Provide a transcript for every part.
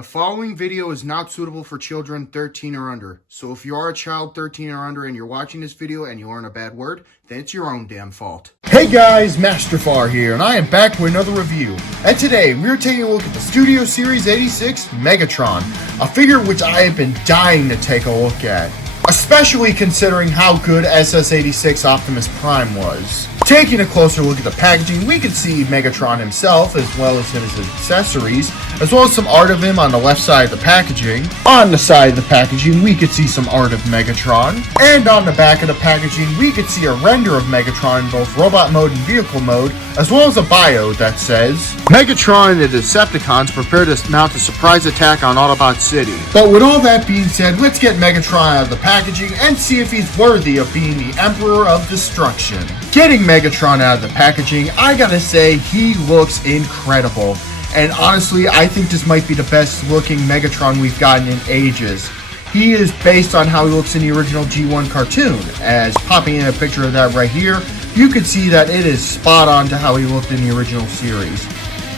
The following video is not suitable for children 13 or under. So if you are a child 13 or under and you're watching this video and you learn a bad word, then it's your own damn fault. Hey guys, Master Farr here, and I am back with another review. And today, we're taking a look at the Studio Series 86 Megatron, a figure which I have been dying to take a look at. Especially considering how good SS86 Optimus Prime was. Taking a closer look at the packaging, we can see Megatron himself, as well as his accessories, as well as some art of him on the left side of the packaging. On the side of the packaging, we could see some art of Megatron. And on the back of the packaging, we could see a render of Megatron in both robot mode and vehicle mode, as well as a bio that says, Megatron and the Decepticons prepare to mount a surprise attack on Autobot City. But with all that being said, let's get Megatron out of the packaging and see if he's worthy of being the Emperor of Destruction. Getting Megatron out of the packaging, I gotta say, he looks incredible. And honestly, I think this might be the best looking Megatron we've gotten in ages. He is based on how he looks in the original G1 cartoon, as popping in a picture of that right here, you can see that it is spot on to how he looked in the original series.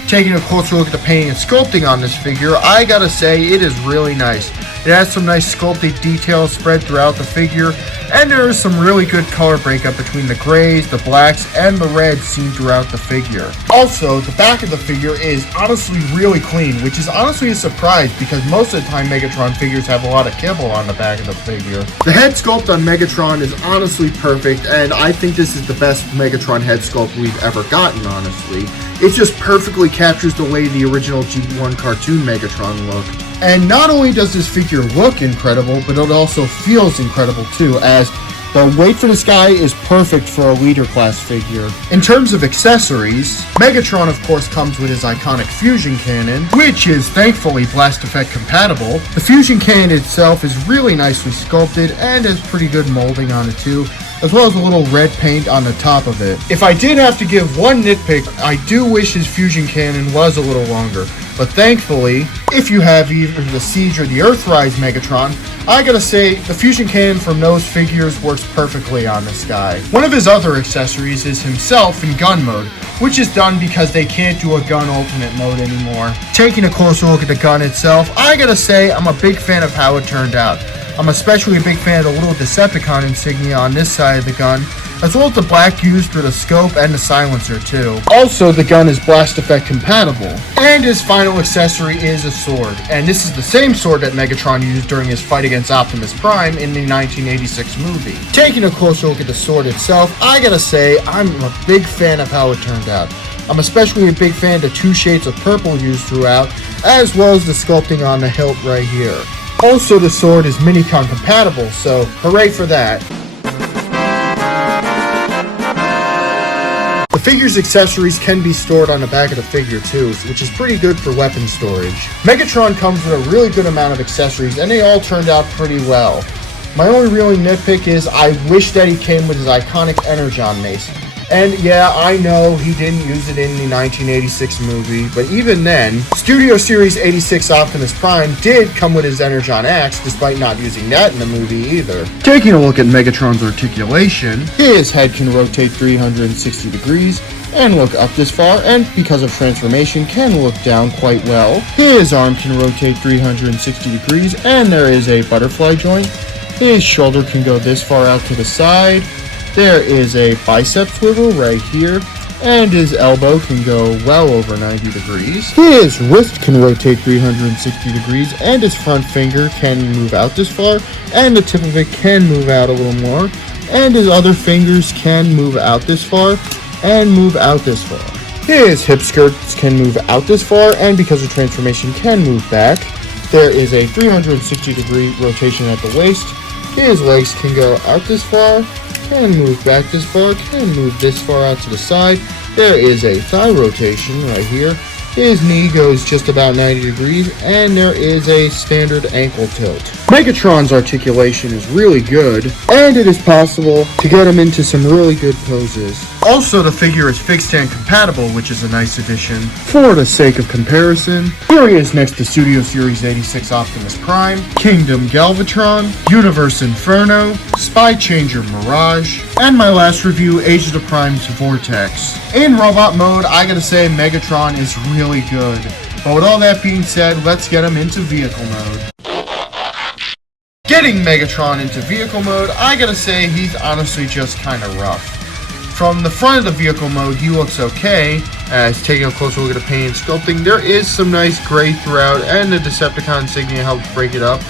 Taking a closer look at the painting and sculpting on this figure, I gotta say, it is really nice. It has some nice sculpted details spread throughout the figure, and there is some really good color breakup between the grays, the blacks, and the reds seen throughout the figure. Also, the back of the figure is honestly really clean, which is honestly a surprise because most of the time Megatron figures have a lot of kibble on the back of the figure. The head sculpt on Megatron is honestly perfect, and I think this is the best Megatron head sculpt we've ever gotten, honestly. It just perfectly captures the way the original G1 cartoon Megatron looked. And not only does this figure look incredible, but it also feels incredible too, as the weight for this guy is perfect for a leader class figure. In terms of accessories, Megatron of course comes with his iconic fusion cannon, which is thankfully blast effect compatible. The fusion cannon itself is really nicely sculpted and has pretty good molding on it too, as well as a little red paint on the top of it. If I did have to give one nitpick, I do wish his fusion cannon was a little longer. But thankfully, if you have either the Siege or the Earthrise Megatron, I gotta say, the fusion cannon from those figures works perfectly on this guy. One of his other accessories is himself in gun mode, which is done because they can't do a gun alternate mode anymore. Taking a closer look at the gun itself, I gotta say, I'm a big fan of how it turned out. I'm especially a big fan of the little Decepticon insignia on this side of the gun, as well as the black used for the scope and the silencer too. Also, the gun is blast effect compatible. And his final accessory is a sword, and this is the same sword that Megatron used during his fight against Optimus Prime in the 1986 movie. Taking a closer look at the sword itself, I gotta say, I'm a big fan of how it turned out. I'm especially a big fan of the two shades of purple used throughout, as well as the sculpting on the hilt right here. Also, the sword is Minicon compatible, so hooray for that. The figure's accessories can be stored on the back of the figure too, which is pretty good for weapon storage. Megatron comes with a really good amount of accessories, and they all turned out pretty well. My only really nitpick is I wish that he came with his iconic Energon mace. And yeah, I know he didn't use it in the 1986 movie, but even then, Studio Series 86 Optimus Prime did come with his Energon axe, despite not using that in the movie either. Taking a look at Megatron's articulation, his head can rotate 360 degrees, and look up this far, and because of transformation, can look down quite well. His arm can rotate 360 degrees, and there is a butterfly joint. His shoulder can go this far out to the side. There is a bicep swivel right here, and his elbow can go well over 90 degrees. His wrist can rotate 360 degrees, and his front finger can move out this far, and the tip of it can move out a little more, and his other fingers can move out this far, and move out this far. His hip skirts can move out this far, and because of transformation can move back. There is a 360 degree rotation at the waist. His legs can go out this far, can move back this far, can move this far out to the side. There is a thigh rotation right here. His knee goes just about 90 degrees, and there is a standard ankle tilt. Megatron's articulation is really good, and it is possible to get him into some really good poses. Also, the figure is fig stand compatible, which is a nice addition. For the sake of comparison, here he is next to Studio Series 86 Optimus Prime, Kingdom Galvatron, Universe Inferno, Spy Changer Mirage, and my last review, Age of the Prime's Vortex. In robot mode, I gotta say Megatron is really good. But with all that being said, let's get him into vehicle mode. Getting Megatron into vehicle mode, I gotta say he's honestly just kinda rough. From the front of the vehicle mode, he looks okay. As taking a closer look at the paint and sculpting, there is some nice gray throughout, and the Decepticon insignia helps break it up.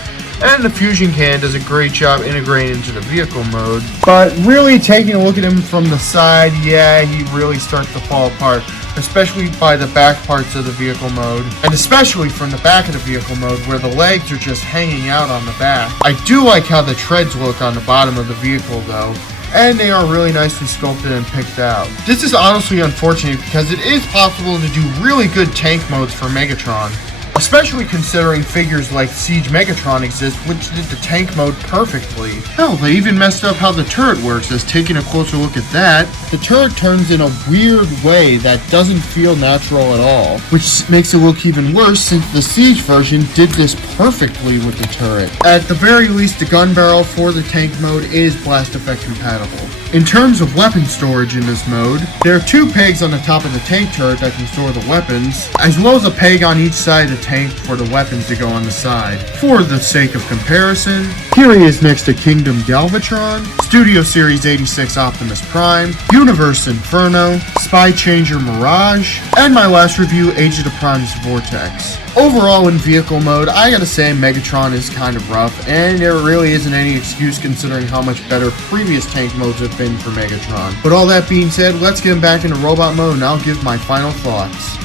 And the fusion can does a great job integrating into the vehicle mode. But really taking a look at him from the side, yeah, he really starts to fall apart. Especially by the back parts of the vehicle mode. And especially from the back of the vehicle mode where the legs are just hanging out on the back. I do like how the treads look on the bottom of the vehicle though. And they are really nicely sculpted and picked out. This is honestly unfortunate because it is possible to do really good tank modes for Megatron. Especially considering figures like Siege Megatron exist, which did the tank mode perfectly. Hell, they even messed up how the turret works, as taking a closer look at that, the turret turns in a weird way that doesn't feel natural at all. Which makes it look even worse since the Siege version did this perfectly with the turret. At the very least, the gun barrel for the tank mode is blast effect compatible. In terms of weapon storage in this mode, there are 2 pegs on the top of the tank turret that can store the weapons, as well as a peg on each side of the tank for the weapons to go on the side. For the sake of comparison, here he is next to Kingdom Galvatron, Studio Series 86 Optimus Prime, Universe Inferno, Spy Changer Mirage, and my last review, Age of the Prime's Vortex. Overall, in vehicle mode, I gotta say Megatron is kind of rough, and there really isn't any excuse considering how much better previous tank modes have been for Megatron. But all that being said, let's get him back into robot mode and I'll give my final thoughts.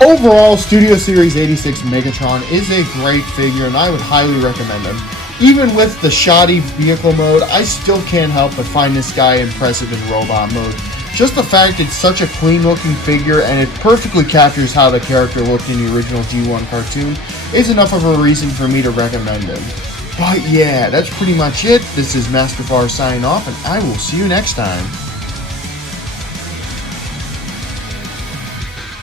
Overall, Studio Series 86 Megatron is a great figure and I would highly recommend him. Even with the shoddy vehicle mode, I still can't help but find this guy impressive in robot mode. Just the fact it's such a clean looking figure and it perfectly captures how the character looked in the original G1 cartoon is enough of a reason for me to recommend him. But yeah, that's pretty much it. This is Master Farr signing off and I will see you next time.